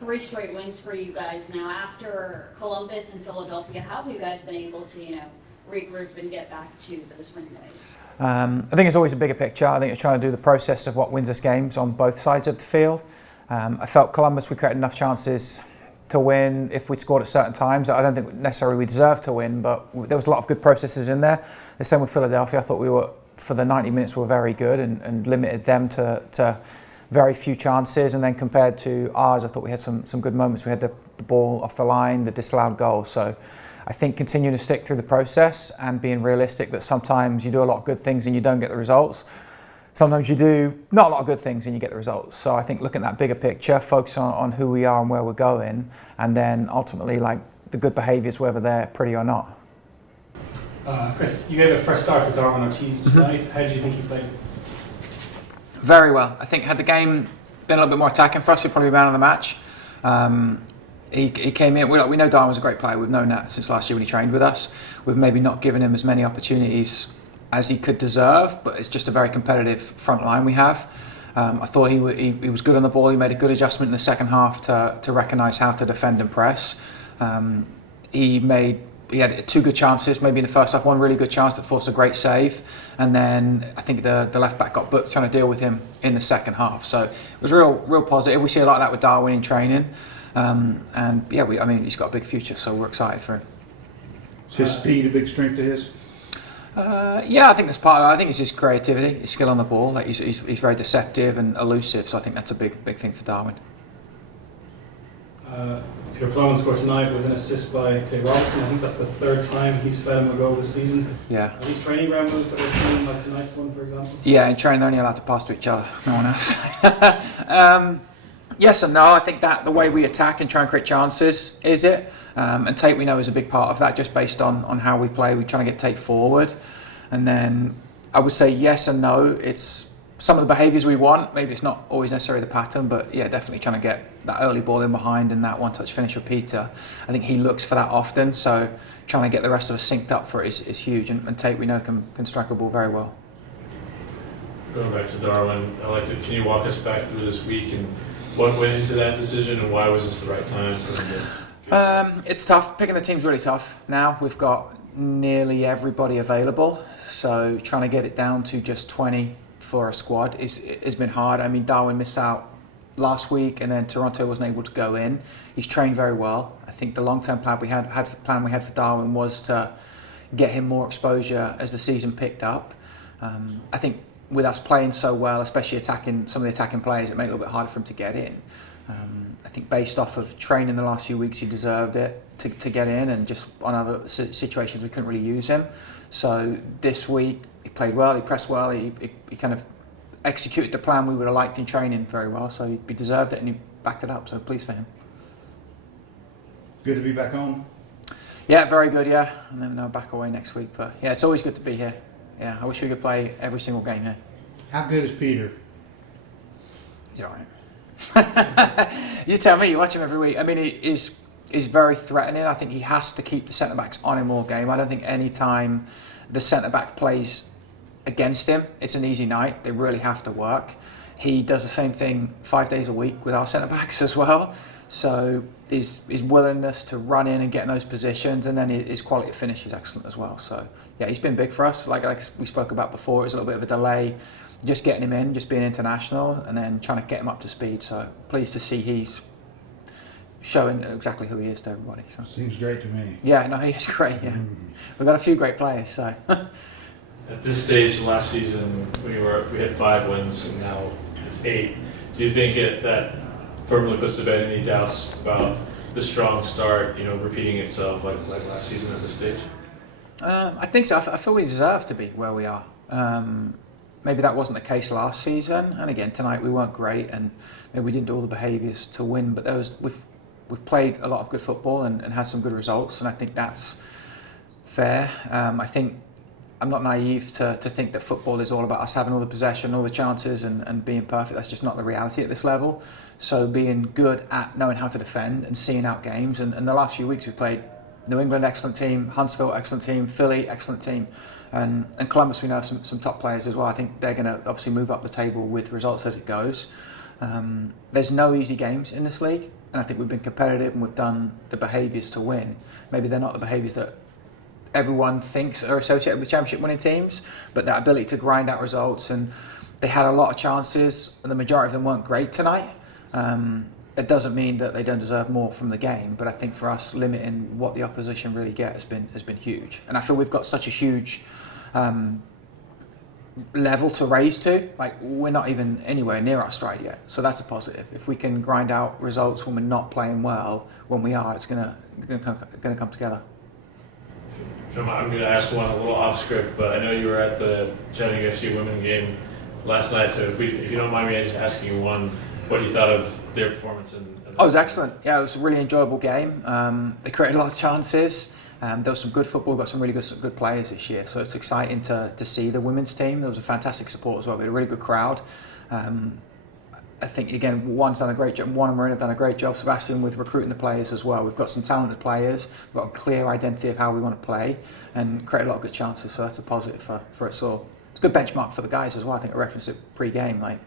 3 straight wins for you guys now after Columbus and Philadelphia. How have you guys been able to, regroup and get back to those win ways? I think it's always a bigger picture. I think you're trying to do the process of what wins us games on both sides of the field. I felt Columbus, we created enough chances to win if we scored at certain times. I don't think necessarily we deserved to win, but there was a lot of good processes in there. The same with Philadelphia. I thought we were, for the 90 minutes, we were very good and limited them to very few chances. And then compared to ours, I thought we had some good moments. We had the ball off the line, the disallowed goal. So I think continuing to stick through the process and being realistic that sometimes you do a lot of good things and you don't get the results. Sometimes you do not a lot of good things and you get the results. So I think looking at that bigger picture, focus on who we are and where we're going, and then ultimately like the good behaviours, whether they're pretty or not. Chris, you gave a first start to Darwin Ortiz tonight. How do you think he played? Very well. I think had the game been a little bit more attacking for us, he'd probably be man of the match. He came in, we know Darwin was a great player. We've known that since last year when he trained with us. We've maybe not given him as many opportunities as he could deserve, but it's just a very competitive front line we have. I thought he was good on the ball. He made a good adjustment in the second half to recognise how to defend and press. He had 2 good chances, maybe in the first half, one really good chance that forced a great save, and then I think the left back got booked trying to deal with him in the second half. So it was real positive. We see a lot of that with Darwin in training, and yeah, he's got a big future, so we're excited for him. Is his speed a big strength of his? Yeah, I think that's part of it. I think it's his creativity, his skill on the ball. Like he's very deceptive and elusive, so I think that's a big thing for Darwin. Peter Plowman scored tonight with an assist by Tay Robertson. I think that's the 3rd time he's fed him a goal this season. Yeah. Are these training ground moves that we're seeing, like tonight's one, for example? Yeah, in training they're only allowed to pass to each other, no one else. Yes and no. I think that the way we attack and try and create chances is it. And Tate we know is a big part of that, just based on how we play. We're trying to get Tate forward. And then I would say yes and no. It's some of the behaviours we want. Maybe it's not always necessarily the pattern, but yeah, definitely trying to get that early ball in behind and that one-touch finish with Peter. I think he looks for that often, so trying to get the rest of us synced up for it is huge. And Tate we know can strike a ball very well. Going back to Darwin, can you walk us back through this week and what went into that decision and why was this the right time for him to... It's tough. Picking the team's really tough now. We've got nearly everybody available, so trying to get it down to just 20 for a squad has been hard. I mean, Darwin missed out last week, and then Toronto wasn't able to go in. He's trained very well. I think the long-term plan we had for Darwin was to get him more exposure as the season picked up. I think with us playing so well, especially attacking some of the attacking players, it made it a little bit harder for him to get in. I think based off of training the last few weeks, he deserved it to get in, and just on other situations we couldn't really use him. So this week he played well, he pressed well, he kind of executed the plan we would have liked in training very well, so he deserved it and he backed it up, so pleased for him. Good to be back home. Yeah, very good, yeah. And then back away next week, but yeah, it's always good to be here. Yeah, I wish we could play every single game here. How good is Peter? He's all right. You tell me, you watch him every week. I mean, he's very threatening. I think he has to keep the centre-backs on him all game. I don't think any time the centre-back plays against him, it's an easy night. They really have to work. He does the same thing 5 days a week with our centre-backs as well. So his willingness to run in and get in those positions, and then his quality of finish is excellent as well. So yeah, he's been big for us. Like we spoke about before, it was a little bit of a delay just getting him in, just being international, and then trying to get him up to speed. So pleased to see he's showing exactly who he is to everybody. So. Seems great to me. Yeah, no, he is great. Yeah, we've got a few great players. So At this stage last season, we had 5 wins and now it's 8. Do you think that firmly puts to bed any doubts about the strong start, repeating itself like last season at this stage? I think so. I feel we deserve to be where we are. Maybe that wasn't the case last season, and again tonight we weren't great, and maybe we didn't do all the behaviours to win. But we've played a lot of good football and had some good results, and I think that's fair. I think I'm not naive to think that football is all about us having all the possession, all the chances, and being perfect. That's just not the reality at this level. So being good at knowing how to defend and seeing out games, and the last few weeks we played New England, excellent team, Huntsville, excellent team, Philly, excellent team, and Columbus, we know have some top players as well. I think they're going to obviously move up the table with results as it goes. There's no easy games in this league. and I think we've been competitive and we've done the behaviours to win. Maybe they're not the behaviours that everyone thinks are associated with championship winning teams, but that ability to grind out results, and they had a lot of chances and the majority of them weren't great tonight. It doesn't mean that they don't deserve more from the game, but I think for us, limiting what the opposition really get has been huge. And I feel we've got such a huge level to raise to. Like, we're not even anywhere near our stride yet, so that's a positive. If we can grind out results when we're not playing well, when we are, it's gonna come together. Jim, I'm going to ask one a little off script, but I know you were at the Chattanooga FC women game last night, so if you don't mind me just asking you one, what you thought of their performance? Oh, it was excellent. Yeah, it was a really enjoyable game. They created a lot of chances. There was some good football. We've got some really good players this year, so it's exciting to see the women's team. There was a fantastic support as well. We had a really good crowd. I think, again, Juan's done a great job. Juan and Marina have done a great job, Sebastian, with recruiting the players as well. We've got some talented players. We've got a clear identity of how we want to play and create a lot of good chances, so that's a positive for us all. It's a good benchmark for the guys as well. I think I referenced it pre-game. Like,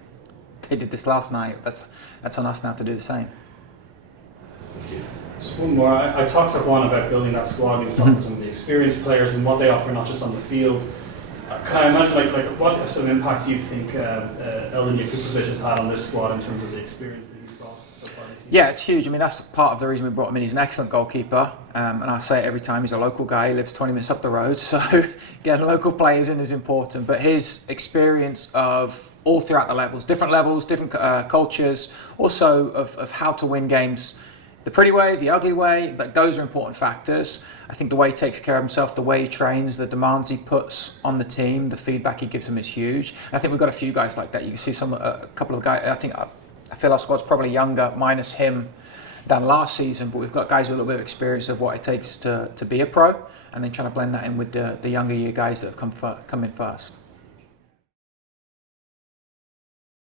they did this last night. That's on us now to do the same. Thank you. Just one more. I talked to Juan about building that squad. He was talking to some of the experienced players and what they offer, not just on the field. Can I imagine, like what sort of impact do you think Elin Jakupovic has had on this squad in terms of the experience that he's brought so far this season? Yeah, it's huge. I mean, that's part of the reason we brought him in. He's an excellent goalkeeper, and I say it every time, he's a local guy. He lives 20 minutes up the road, so getting local players in is important. But his experience of all throughout the levels, different cultures, also of how to win games, the pretty way, the ugly way, like, those are important factors. I think the way he takes care of himself, the way he trains, the demands he puts on the team, the feedback he gives them is huge. And I think we've got a few guys like that. You can see a couple of guys. I feel our squad's probably younger, minus him, than last season. But we've got guys with a little bit of experience of what it takes to be a pro, and then trying to blend that in with the younger year guys that have come in first.